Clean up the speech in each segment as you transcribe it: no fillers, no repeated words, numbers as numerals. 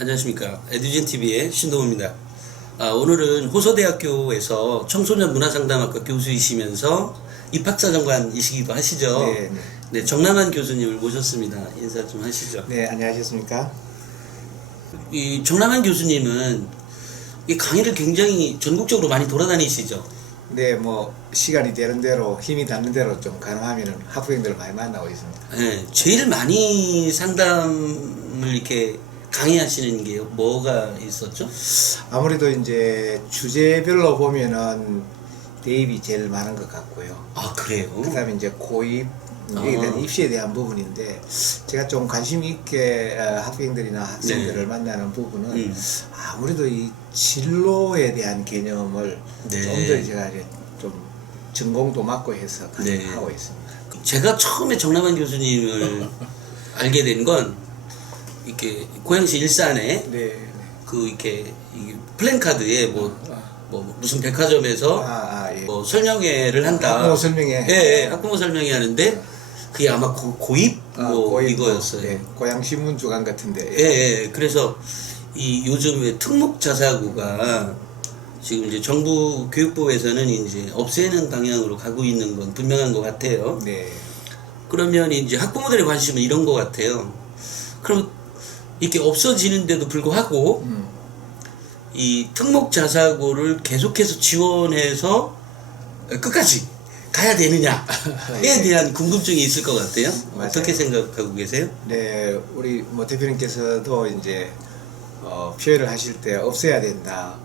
안녕하십니까. 에듀젠 TV의 신동호입니다. 오늘은 호서대학교에서 청소년 문화상담학과 교수이시면서 입학사정관이시기도 하시죠. 네, 네, 정남한 교수님을 모셨습니다. 인사 좀 하시죠. 네, 안녕하셨습니까? 이 정남한 교수님은 이 강의를 굉장히 전국적으로 많이 돌아다니시죠. 네, 뭐 시간이 되는 대로 힘이 닿는 대로 좀 가능하면 학부형들을 많이 만나고 있습니다. 네, 제일 많이 상담을 이렇게 강의하시는 게 뭐가 있었죠? 아무래도 이제 주제별로 보면은 대입이 제일 많은 것 같고요. 아, 그래요? 그다음에 이제 고입 여기에 대한 입시에 대한 부분인데 제가 좀 관심 있게 학부형들이나 학생들을 만나는 부분은 아무래도 이 진로에 대한 개념을 네. 좀 더 제가 이제 좀 전공도 맡고 해서 네. 하고 있습니다. 제가 처음에 정남한 교수님을 알게 된 건 이렇게 고양시 일산에 네. 그 이렇게 이 플랜카드에 뭐 무슨 백화점에서 예. 뭐 설명회를 한다. 학부모 설명회. 예, 학부모 설명회 하는데 그게 아마 고입 뭐 고입, 이거였어요. 네, 고양 신문 주간 같은데. 예. 그래서 이 요즘에 특목 자사고가 지금 이제 정부 교육부에서는 이제 없애는 방향으로 가고 있는 건 분명한 것 같아요. 네. 그러면 이제 학부모들의 관심은 이런 것 같아요. 그럼 이렇게 없어지는데도 불구하고 이 특목 자사고를 계속해서 지원해서 끝까지 가야 되느냐에 대한 궁금증이 있을 것 같아요. 맞아요. 어떻게 생각하고 계세요? 네, 우리 뭐 대표님께서도 이제 표현을 하실 때 없애야 된다.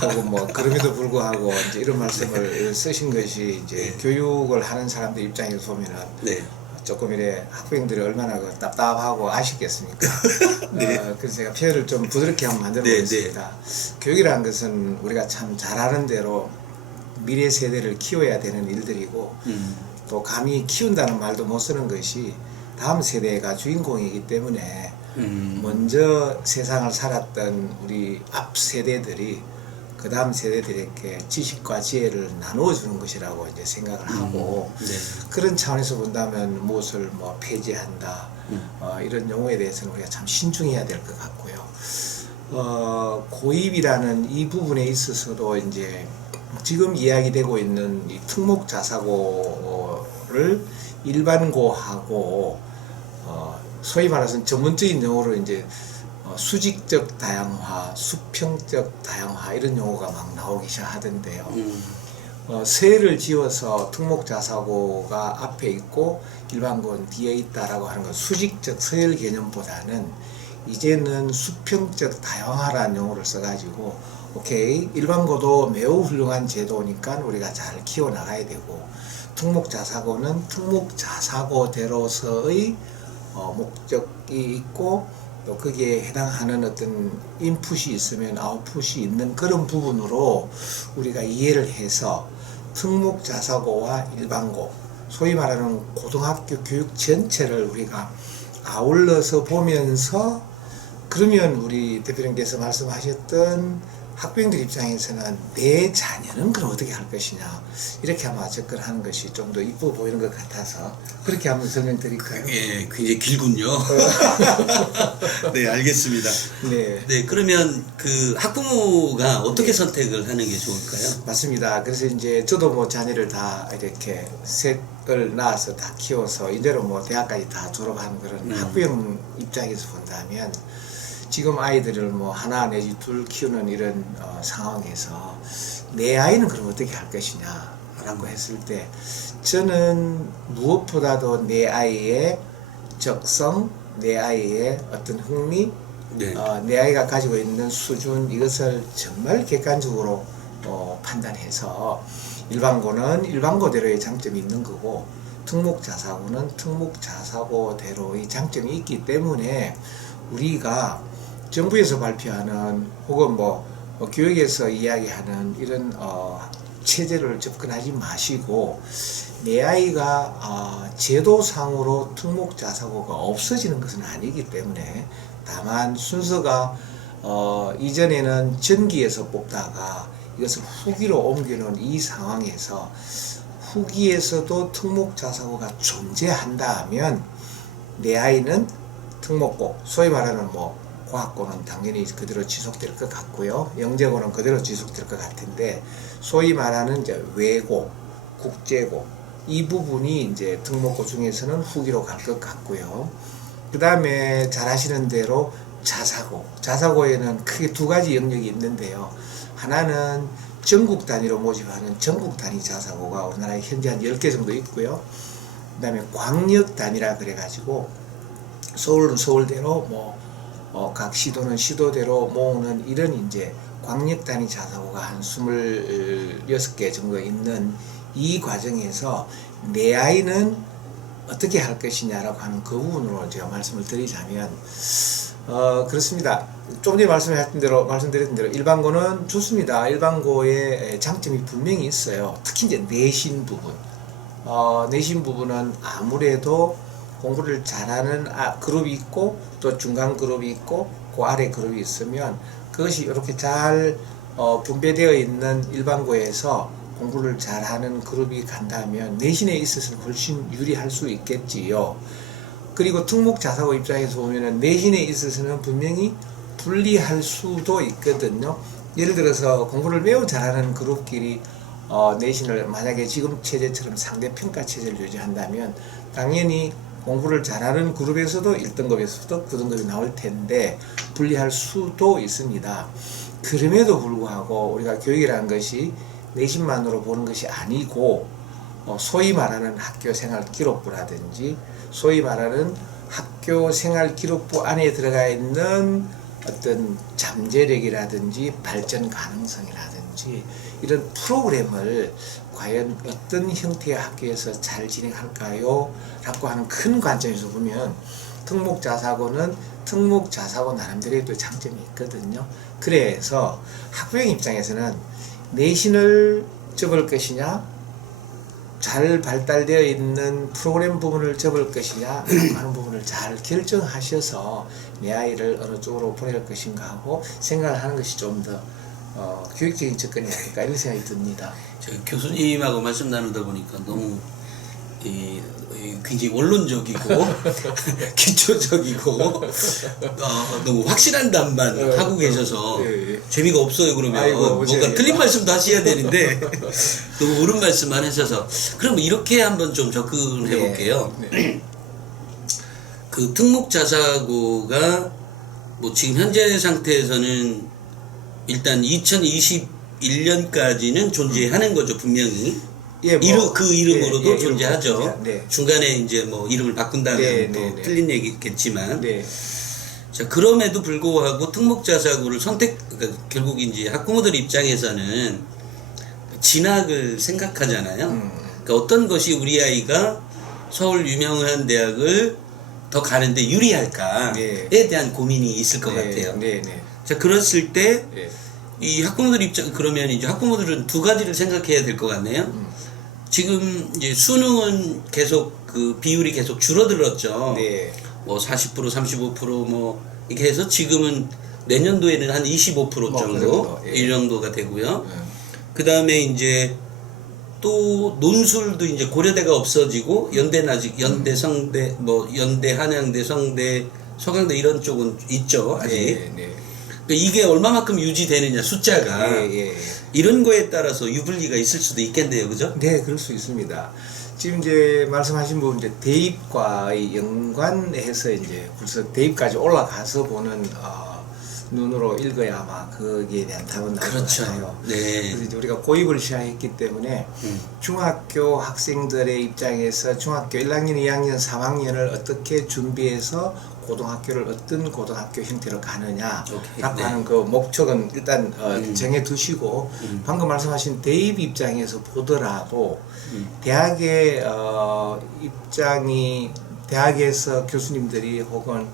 혹은 뭐 그럼에도 불구하고 이제 이런 말씀을 쓰신 것이 이제 교육을 하는 사람들 입장에서 보면은 네. 조금 이래 학부형들이 얼마나 그 답답하고 아쉽겠습니까? 네. 그래서 제가 표현을 좀 부드럽게 한번 만들어 네, 보겠습니다. 교육이라는 것은 우리가 참 잘 아는 대로 미래 세대를 키워야 되는 일들이고 또 감히 키운다는 말도 못 쓰는 것이 다음 세대가 주인공이기 때문에 먼저 세상을 살았던 우리 앞 세대들이 그 다음 세대들에게 지식과 지혜를 나누어 주는 것이라고 이제 생각을 하고 네. 그런 차원에서 본다면 무엇을 뭐 폐지한다 이런 용어에 대해서는 우리가 참 신중해야 될 것 같고요. 고입이라는 이 부분에 있어서도 이제 지금 이야기되고 있는 이 특목 자사고를 일반고하고 소위 말해서 전문적인 용어로 이제 수직적 다양화, 수평적 다양화 이런 용어가 막 나오기 시작하던데요. 세를 지어서 특목 자사고가 앞에 있고 일반고는 뒤에 있다라고 하는 건 수직적 서열 개념보다는 이제는 수평적 다양화라는 용어를 써가지고 오케이 일반고도 매우 훌륭한 제도니까 우리가 잘 키워나가야 되고 특목 자사고는 특목 자사고대로서의 목적이 있고 또 거기에 해당하는 어떤 인풋이 있으면 아웃풋이 있는 그런 부분으로 우리가 이해를 해서 특목 자사고와 일반고 소위 말하는 고등학교 교육 전체를 우리가 아울러서 보면서 그러면 우리 대표님께서 말씀하셨던 학부형들 입장에서는 내 자녀는 그럼 어떻게 할 것이냐 이렇게 아마 접근하는 것이 좀 더 이뻐 보이는 것 같아서 그렇게 한번 설명드릴까요? 예, 굉장히 길군요. 네, 알겠습니다. 네. 네, 그러면 그 학부모가 어떻게 선택을 하는 게 좋을까요? 맞습니다. 그래서 이제 저도 뭐 자녀를 다 이렇게 셋을 낳아서 다 키워서 이대로 뭐 대학까지 다 졸업한 그런 학부형 입장에서 본다면 지금 아이들을 뭐 하나 내지 둘 키우는 이런 상황에서 내 아이는 그럼 어떻게 할 것이냐 라고 했을 때 저는 무엇보다도 내 아이의 적성, 내 아이의 어떤 흥미, 네. 내 아이가 가지고 있는 수준 이것을 정말 객관적으로 판단해서 일반고는 일반고대로의 장점이 있는 거고 특목 자사고는 특목 자사고대로의 장점이 있기 때문에 우리가 정부에서 발표하는 혹은 뭐 교육에서 이야기하는 이런 체제를 접근하지 마시고 내 아이가 제도상으로 특목 자사고가 없어지는 것은 아니기 때문에 다만 순서가 이전에는 전기에서 뽑다가 이것을 후기로 옮기는 이 상황에서 후기에서도 특목 자사고가 존재한다면 내 아이는 특목고 소위 말하는 뭐 과학고는 당연히 그대로 지속될 것 같고요. 영재고는 그대로 지속될 것 같은데 소위 말하는 이제 외고, 국제고 이 부분이 이제 특목고 중에서는 후기로 갈 것 같고요. 그 다음에 잘 아시는 대로 자사고에는 크게 두 가지 영역이 있는데요. 하나는 전국 단위로 모집하는 전국 단위 자사고가 우리나라에 현재 한 10개 정도 있고요. 그 다음에 광역 단위라 그래가지고 서울은 서울대로 각 시도는 시도대로 모으는 이런 이제 광역 단위 자사고가 한 26개 정도 있는 이 과정에서 내 아이는 어떻게 할 것이냐라고 하는 그 부분으로 제가 말씀을 드리자면 그렇습니다. 좀 전에 말씀드렸던 대로 일반고는 좋습니다. 일반고의 장점이 분명히 있어요. 특히 이제 내신 부분. 내신 부분은 아무래도 공부를 잘하는 그룹이 있고 또 중간 그룹이 있고 그 아래 그룹이 있으면 그것이 이렇게 잘 분배되어 있는 일반고에서 공부를 잘하는 그룹이 간다면 내신에 있어서는 훨씬 유리할 수 있겠지요. 그리고 특목 자사고 입장에서 보면은 내신에 있어서는 분명히 불리할 수도 있거든요. 예를 들어서 공부를 매우 잘하는 그룹끼리 내신을 만약에 지금 체제처럼 상대평가 체제를 유지한다면 당연히 공부를 잘하는 그룹에서도 1등급에서도 9등급이 나올 텐데 불리할 수도 있습니다. 그럼에도 불구하고 우리가 교육이라는 것이 내신만으로 보는 것이 아니고 소위 말하는 학교생활 기록부라든지 소위 말하는 학교생활 기록부 안에 들어가 있는 어떤 잠재력이라든지 발전 가능성이라든지 이런 프로그램을 과연 어떤 형태의 학교에서 잘 진행할까요? 라고 하는 큰 관점에서 보면 특목자사고는 특목자사고 나름대로의 또 장점이 있거든요. 그래서 학부형 입장에서는 내신을 접을 것이냐 잘 발달되어 있는 프로그램 부분을 접을 것이냐 하는 부분을 잘 결정하셔서 내 아이를 어느 쪽으로 보낼 것인가 하고 생각을 하는 것이 좀 더 교육적인 접근이 아닐까 이런 생각이 듭니다. 저 교수님하고 말씀 나누다 보니까 너무 굉장히 원론적이고 기초적이고 너무 확실한 답만 하고 계셔서 재미가 없어요. 그러면 뭔가 틀린 말씀도 하셔야 되는데 너무 옳은 말씀만 하셔서 그럼 이렇게 한번 좀 접근해 볼게요. 그 특목자사고가 뭐 지금 현재 상태에서는 일단 2021년까지는 존재하는 거죠, 분명히. 예, 그 이름으로도 존재하죠. 네. 중간에 이제 뭐 이름을 바꾼다면 또 틀린 얘기겠지만. 네. 자, 그럼에도 불구하고 특목자사고를 그러니까 결국 이제 학부모들 입장에서는 진학을 생각하잖아요. 그러니까 어떤 것이 우리 아이가 서울 유명한 대학을 더 가는데 유리할까에 대한 고민이 있을 것 같아요. 자, 그랬을 때 이 학부모들 입장 그러면 이제 학부모들은 두 가지를 생각해야 될 것 같네요. 지금 이제 수능은 계속 그 비율이 계속 줄어들었죠. 뭐 40%, 35% 뭐 이렇게 해서 지금은 내년도에는 한 25% 정도 이 정도가 되고요. 그 다음에 이제 또 논술도 이제 고려대가 없어지고 연대는 아직 연대, 성대, 뭐 연대, 한양대, 성대, 서강대 이런 쪽은 있죠 아직. 그러니까 이게 얼마만큼 유지되느냐 숫자가 이런 거에 따라서 유불리가 있을 수도 있겠네요, 그죠? 네, 그럴 수 있습니다. 지금 이제 말씀하신 부분 이제 대입과의 연관해서 이제 벌써 대입까지 올라가서 보는 눈으로 읽어야 아마 거기에 대한 답은 나올 것 같아요. 그래서 이제 우리가 고입을 시작했기 때문에 중학교 학생들의 입장에서 중학교 1학년, 2학년, 3학년을 어떻게 준비해서 고등학교를 어떤 고등학교 형태로 가느냐라고 하는 그 목적은 일단 정해 두시고 방금 말씀하신 대입 입장에서 보더라도 대학의 입장이 대학에서 교수님들이 혹은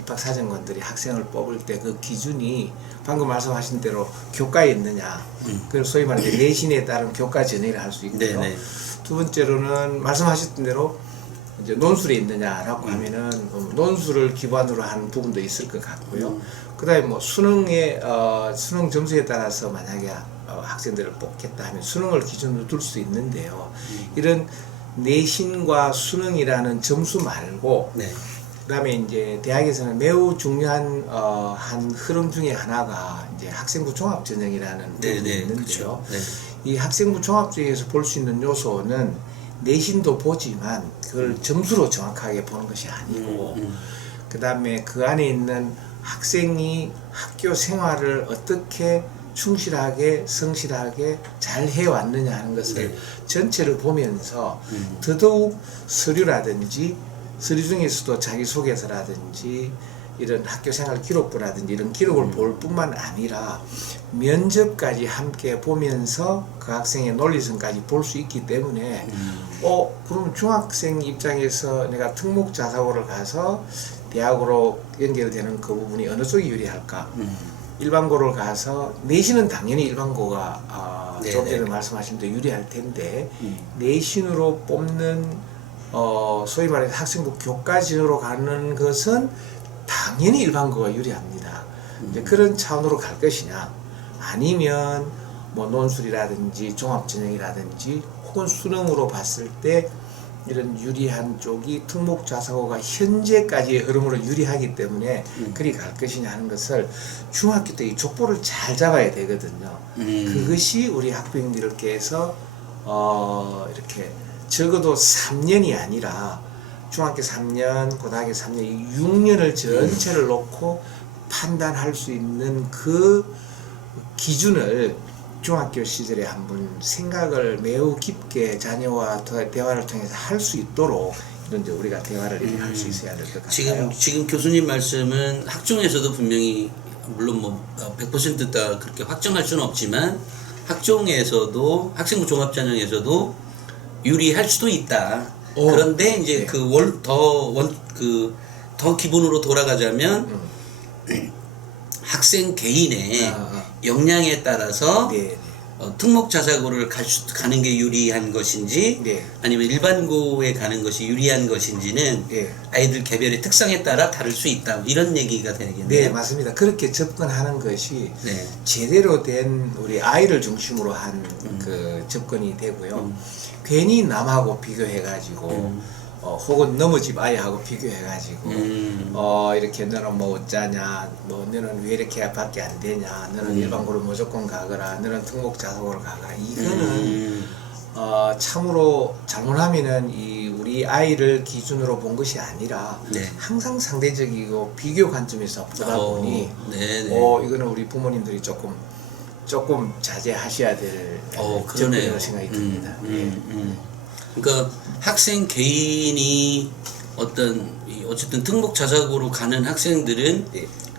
입학사정관들이 학생을 뽑을 때 그 기준이 방금 말씀하신 대로 교과에 있느냐 그래서 소위 말하는 내신에 따른 교과 전형을 할 수 있고요. 두 번째로는 말씀하셨던 대로 이제 논술에 있느냐라고 하면은 논술을 기반으로 한 부분도 있을 것 같고요. 그다음에 뭐 수능의 수능 점수에 따라서 만약에 학생들을 뽑겠다 하면 수능을 기준으로 둘 수 있는데요. 이런 내신과 수능이라는 점수 말고 그다음에 이제 대학에서는 매우 중요한 한 흐름 중에 하나가 이제 학생부 종합 전형이라는 부분이 있는데요. 그렇죠. 네. 이 학생부 종합 전형에서 볼 수 있는 요소는 내신도 보지만 그걸 점수로 정확하게 보는 것이 아니고 그다음에 그 안에 있는 학생이 학교 생활을 어떻게 충실하게 성실하게 잘 해왔느냐 하는 것을 네. 전체를 보면서 더더욱 서류라든지 서류 중에서도 자기소개서라든지 이런 학교생활 기록부라든지 이런 기록을 볼 뿐만 아니라 면접까지 함께 보면서 그 학생의 논리성까지 볼 수 있기 때문에 그럼 중학생 입장에서 내가 특목자사고를 가서 대학으로 연결되는 그 부분이 어느 쪽이 유리할까? 일반고를 가서 내신은 당연히 일반고가 좀 전에 말씀하신 대로 유리할 텐데 내신으로 뽑는 소위 말해서 학생부 교과전으로 가는 것은 당연히 일반고가 유리합니다. 이제 그런 차원으로 갈 것이냐 아니면 뭐 논술이라든지 종합전형이라든지 혹은 수능으로 봤을 때 이런 유리한 쪽이 특목자사고가 현재까지의 흐름으로 유리하기 때문에 그리 갈 것이냐 하는 것을 중학교 때 이 족보를 잘 잡아야 되거든요. 그것이 우리 학부형들께서 이렇게 적어도 3년이 아니라 중학교 3년, 고등학교 3년, 이 6년을 전체를 놓고 판단할 수 있는 그 기준을 중학교 시절에 한번 생각을 매우 깊게 자녀와 대화를 통해서 할 수 있도록 이런 이제 우리가 대화를 이렇게 할 수 있어야 될 것 같아요. 지금 교수님 말씀은 학종에서도 분명히 물론 뭐 100%다 그렇게 확정할 수는 없지만 학종에서도 학생부 종합전형에서도 유리할 수도 있다. 그런데 이제 네. 더 기본으로 돌아가자면 학생 개인의 역량에 따라서 네. 특목자사고를 가는 게 유리한 것인지 네. 아니면 일반고에 가는 것이 유리한 것인지는 네. 아이들 개별의 특성에 따라 다를 수 있다. 이런 얘기가 되겠네요. 네, 맞습니다. 그렇게 접근하는 것이 네. 제대로 된 우리 아이를 중심으로 한 그 접근이 되고요. 괜히 남하고 비교해가지고 혹은 너무 집 아이하고 비교해가지고 이렇게 너는 뭐 어쩌냐, 뭐 너는 왜 이렇게 밖에 안 되냐, 너는 일반고를 무조건 가거라, 너는 특목자사고를 가거라. 이거는 참으로 잘못하면은 이 우리 아이를 기준으로 본 것이 아니라 네. 항상 상대적이고 비교 관점에서 보다 보니 이거는 우리 부모님들이 조금 자제하셔야 될 그러네요. 생각이 듭니다. 그러니까 학생 개인이 어쨌든 특목자사고로 가는 학생들은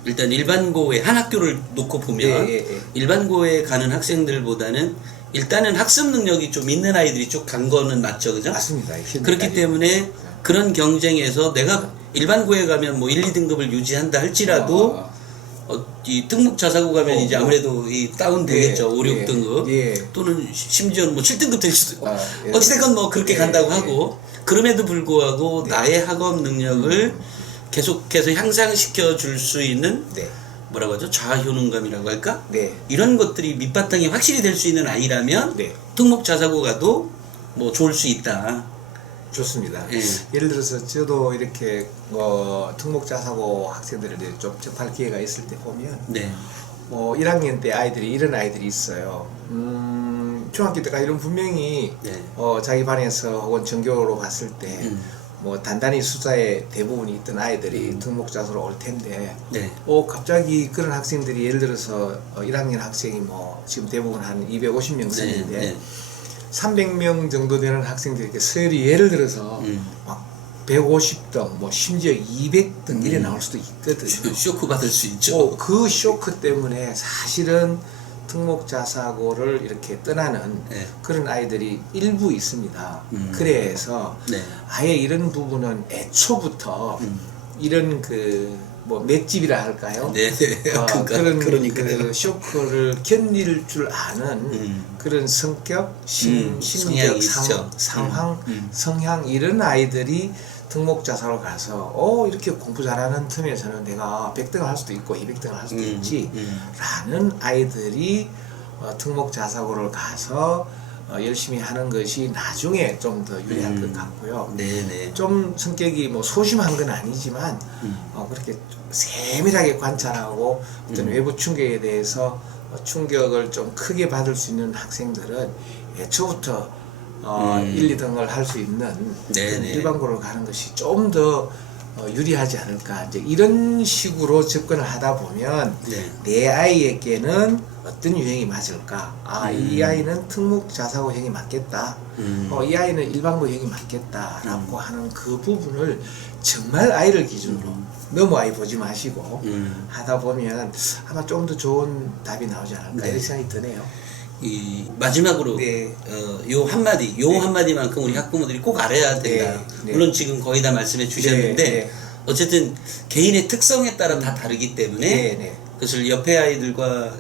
일단 일반고에 한 학교를 놓고 보면 일반고에 가는 학생들보다는 일단은 학습 능력이 좀 있는 아이들이 쭉 간 거는 맞죠, 그죠? 맞습니다. 그렇기 때문에 그런 경쟁에서 내가 일반고에 가면 뭐 1, 2등급을 유지한다 할지라도 이 특목자사고 가면 이제 아무래도 이 다운 되겠죠. 5, 6등급 또는 심지어는 뭐 7등급 될 수도 있고 어찌됐건 뭐 그렇게 간다고 하고 그럼에도 불구하고 나의 학업 능력을 계속해서 향상시켜 줄 수 있는 뭐라고 하죠? 자아효능감이라고 할까? 이런 것들이 밑바탕이 확실히 될 수 있는 아이라면 특목자사고 가도 뭐 좋을 수 있다. 좋습니다. 예를 들어서 저도 이렇게 특목자사고 학생들을 좀 접할 기회가 있을 때 보면 뭐 1학년 때 이런 아이들이 있어요. 중학교 때까지 이런 분명히 자기 반에서 혹은 전교로 봤을 때 뭐 단단히 숫자의 대부분이 있던 아이들이 특목자사로 올 텐데 갑자기 그런 학생들이 예를 들어서 1학년 학생이 뭐 지금 대부분 한 250명 선인데 300명 정도 되는 학생들이 이렇게 서열이 예를 들어서 막 150등, 뭐 심지어 200등 이래 나올 수도 있거든요. 쇼크 받을 수 있죠. 그 쇼크 때문에 사실은 특목자사고를 이렇게 떠나는 그런 아이들이 일부 있습니다. 그래서 아예 이런 부분은 애초부터 이런 뭐 맷집이라 할까요? 그런 그 쇼크를 견딜 줄 아는 그런 성격, 심리적 상황, 성향 이런 아이들이 특목자사로 가서 이렇게 공부 잘하는 틈에서는 내가 100등을 할 수도 있고 200등을 할 수도 있지 라는 아이들이 특목자사고를 가서 열심히 하는 것이 나중에 좀 더 유리할 것 같고요. 네네. 좀 성격이 뭐 소심한 건 아니지만 그렇게 세밀하게 관찰하고 어떤 외부 충격에 대해서 충격을 좀 크게 받을 수 있는 학생들은 애초부터 1, 2등을 할 수 있는 네네. 일반고를 가는 것이 좀 더 유리하지 않을까. 이제 이런 식으로 접근을 하다 보면 네. 내 아이에게는 어떤 유형이 맞을까? 이 아이는 특목 자사고형이 맞겠다. 이 아이는 일반고형이 맞겠다라고 하는 그 부분을 정말 아이를 기준으로 너무 아이 보지 마시고 하다 보면 아마 좀 더 좋은 답이 나오지 않을까 네. 이런 생각이 드네요. 이 마지막으로 네. 요 한마디만큼 우리 학부모들이 꼭 알아야 된다. 네. 네. 물론 지금 거의 다 말씀해 주셨는데 네. 네. 어쨌든 개인의 특성에 따라 다 다르기 때문에 네. 네. 그것을 옆에 아이들과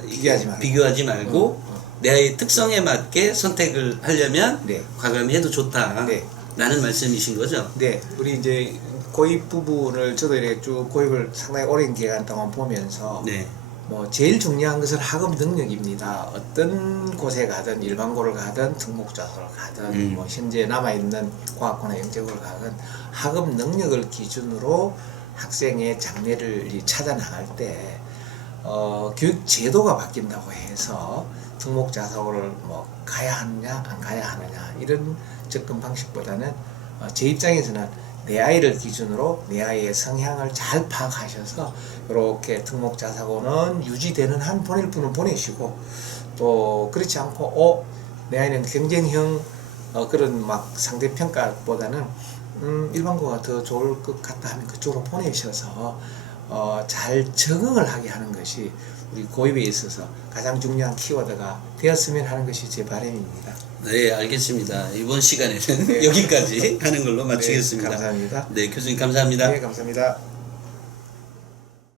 비교하지 말고 내 아이의 특성에 맞게 선택을 하려면 네. 과감히 해도 좋다. 네. 라는 말씀이신 거죠? 네, 우리 이제 고입 부분을 저도 이렇게 쭉 고입을 상당히 오랜 기간 동안 보면서 네. 뭐 제일 중요한 것은 학업 능력입니다. 어떤 곳에 가든 일반고를 가든 특목자소를 가든 뭐 현재 남아있는 과학고나 영재고를 가든 학업 능력을 기준으로 학생의 장래를 찾아나갈 때 교육 제도가 바뀐다고 해서 특목자소를 뭐 가야 하느냐 안 가야 하느냐 이런 접근 방식보다는 제 입장에서는 내 아이를 기준으로 내 아이의 성향을 잘 파악하셔서 이렇게 특목자사고는 유지되는 한 보낼 분은 보내시고 또 그렇지 않고 내 아이는 경쟁형 그런 막 상대평가보다는 일반고가 더 좋을 것 같다 하면 그쪽으로 보내셔서 잘 적응을 하게 하는 것이 우리 고입에 있어서 가장 중요한 키워드가 되었으면 하는 것이 제 바람입니다. 네, 알겠습니다. 이번 시간에는 네. 여기까지 하는 걸로 마치겠습니다. 네, 감사합니다. 네, 교수님 감사합니다. 네, 감사합니다.